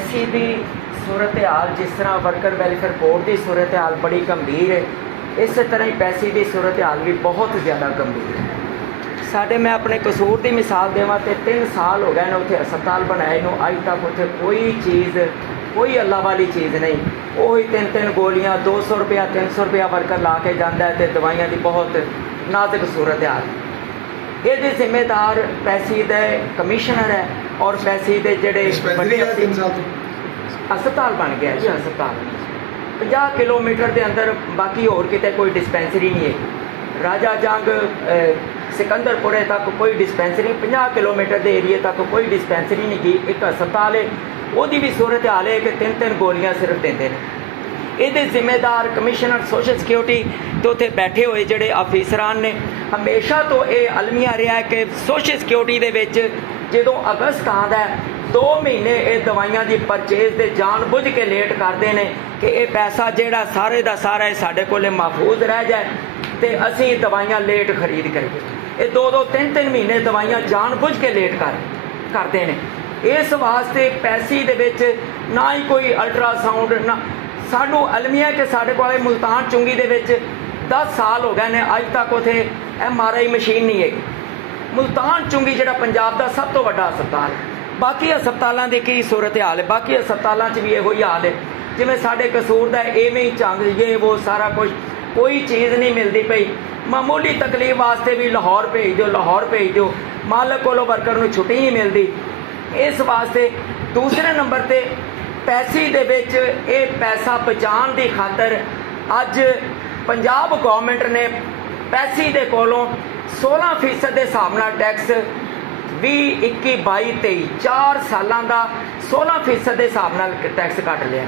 ऐसी भी सूरत हाल जिस तरह वर्कर वैलफेयर बोर्ड की सूरत हाल बड़ी गंभीर है, इस तरह ही पैसे की सूरत हाल भी बहुत ज़्यादा गंभीर है। साढ़े मैं अपने कसूर की मिसाल देवां तो 3 साल हो गए ने उत्थे अस्पताल बनाए नूं, अज तक उत्थे कोई चीज़, कोई अल्लाह वाली चीज़ नहीं। वही 3-3 गोलियां 200 रुपया 300 रुपया वर्कर ला के जाता है तो दवाइयां की बहुत नाजुक सूरत हाल। ये जिम्मेदार पैसे दे कमिश्नर है और पैसे दे जेडे अस्पताल बन गया जी, अस्पताल 50 किलोमीटर के अंदर, बाकी होर किते कोई डिस्पेंसरी नहीं है। राजा जंग सिकंदरपुरे तक कोई डिस्पेंसरी, 50 किलोमीटर के एरिए तक कोई डिस्पेंसरी नहीं गई। एक अस्पताल है, वो भी सूरत हाल है कि 3-3 गोलियां सिर्फ देंगे हैं। ये जिम्मेदार कमिश्नर सोशल सिक्योरिटी तो उत्थे बैठे हुए जोड़े अफीसरान ने हमेशा तो ये अलमिया रहा है कि सोशल सिक्योरिटी के जो अगस्त आता है 2 महीने ये दवाइयां की परचेज दे जान बुझ के लेट करते हैं कि ये पैसा जोड़ा सारे का सारा साढ़े को महफूज रह जाए तो असी दवाइयां लेट खरीद करिए। ये 2-2 3-3 महीने दवाइयां जान बुझ के लेट करते हैं। इस वास्ते पैसे दे ना ही कोई अल्ट्रासाउंड ना सानू अलमिया कि साढ़े को मुल्तान चुंगी दे 10 साल हो गए ने, अज तक उसे MRI मशीन नहीं है। मुल्तान चुंगी जो पंजाब का सब तो बड़ा अस्पताल है। बाकी अस्पतालों की की सूरत हाल है, बाकी अस्पतालों भी यही हाल है जिमें साढ़े कसूर का इवें ही झंग ये वो सारा कुछ, कोई चीज़ नहीं मिलती पई। मामूली तकलीफ वास्ते भी लाहौर भेज दो, लाहौर भेज दो, मालक को वर्कर को छुट्टी नहीं मिलती। इस वास्ते दूसरे नंबर पर पैसे दे पैसा बचाने की खातर अज पंजाब गवर्नमेंट ने पैसे दे कोलों 16% के हिसाब नाल टैक्स 20, 21, 22, 23 4 सालों का 16% के हिसाब नाल टैक्स कट लिया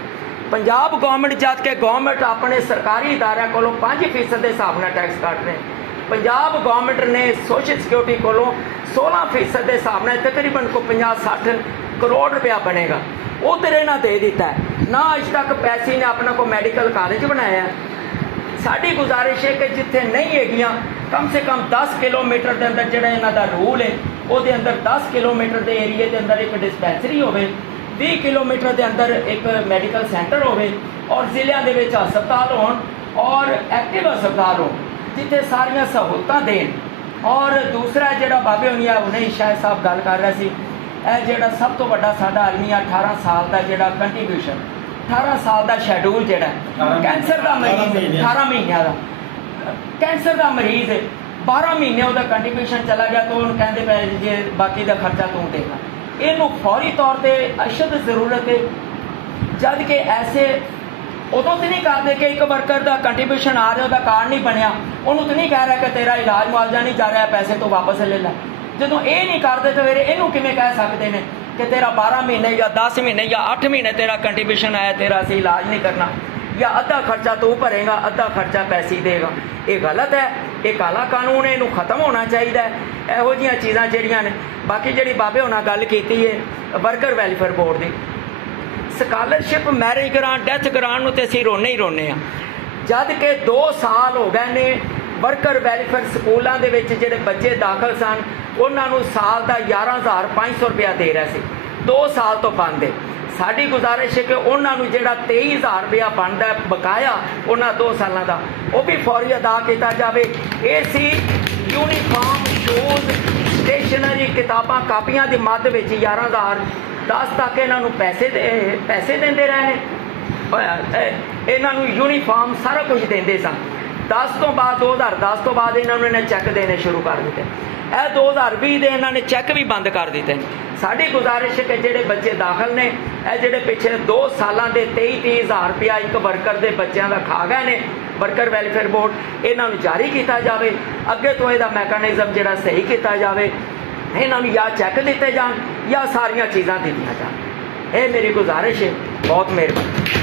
पंजाब गवर्नमेंट, जबकि गवर्नमेंट अपने सरकारी इदारे को 5% के हिसाब नाल टैक्स काट रहे हैं। पंजाब गवर्नमेंट ने सोशल सिक्योरिटी को 16% के हिसाब नाल तकरीबन को 50-60 करोड़ रुपया बनेगा, उधर इन्हें दे दिता है ना। अज तक पैसे ने अपना को मैडिकल कॉलेज बनाया। साड़ी गुजारिश है कि जिथे नहीं है कम से कम 10 किलोमीटर के अंदर जो इन्हों का रूल है वो अंदर 10 किलोमीटर के एरिए के अंदर एक डिस्पेंसरी हो, 20 किलोमीटर के अंदर एक मैडिकल सेंटर हो और जिलों के हस्पताल हो और एक्टिव हस्पताल हो जिथे सारिया सहूलत देन। और दूसरा जो बाबे होनी उन्हें शायद साहब गल कर रहा है, जो सब तो बड़ा साडा अलमिया 18 साल का जो कंट्रीब्यूशन, 18 साल का शेड्यूल जो कैंसर का मरीज 18 महीनों का कैंसर का मरीज 12 महीने वह कंट्रीब्यूशन चला गया तो उन्होंने कहते पे जे बाकी का खर्चा तू देगा। इनू फौरी तौर पर अशद जरूरत है, जब कि ऐसे उदों तो नहीं करते कि एक वर्कर का कंट्रीब्यूशन आ रहा कार्ड नहीं बनया, उन्होंने तो नहीं कह रहा कि तेरा इलाज मुआवजा नहीं जा रहा, पैसे तो वापस ले ला। जो ये नहीं करते तो फिर इनू किमें कह सकते हैं कि तेरा 12 महीने या 10 महीने या 8 महीने तेरा कंट्रीब्यूशन आया, तेरा असी इलाज नहीं करना, या अद्धा खर्चा तू भरेगा अद्धा खर्चा पैसे देगा। ये गलत है, ये काला कानून है, इनू खत्म होना चाहिए। यहो जी चीज़ां जिहड़ियां ने बाकी जी बाबे होना गल की है वर्कर वैलफेयर बोर्ड की scholarship, marriage grant, death grant तो असीं रोने ही रोने आ, जद के 2 साल हो गए ने वर्कर वैलफेयर स्कूलों के जोड़े बच्चे दाखिल सन उन्होंने साल का 11,500 रुपया दे रहा है, 2 साल तो बंद है। साड़ी गुजारिश है कि उन्होंने जोड़ा 23,000 रुपया बनता है बकाया उन्होंने 2 सालों का, वो भी फौरी अदा किया जाए। ये सी यूनीफॉर्म, शूज, स्टेशनरी, किताबां, कापियां की मद 11,010 तक इन्हों पैसे देंदे रहे हैं। इन्हों यूनीफॉर्म सारा कुछ देंदे सन। 10 तो बाद 2010 तो बाद इन्होंने चैक देने शुरू कर दिते। 2020 के इन्होंने चैक भी बंद कर दिते। साड़ी गुजारिश है कि जोड़े बच्चे दाखिल ने जोड़े पिछले 2 सालों के 23,000 रुपया एक वर्कर के बच्चों का खा गए ने वर्कर वैलफेयर बोर्ड, इन्हों जारी किया जाए। अगे तो यह मैकेनिज्म जोड़ा सही किया जाए, इन्हों या चैक दिते जान या सारिया चीज़ां दी जान। ये मेरी गुजारिश है। बहुत मेहरबानी।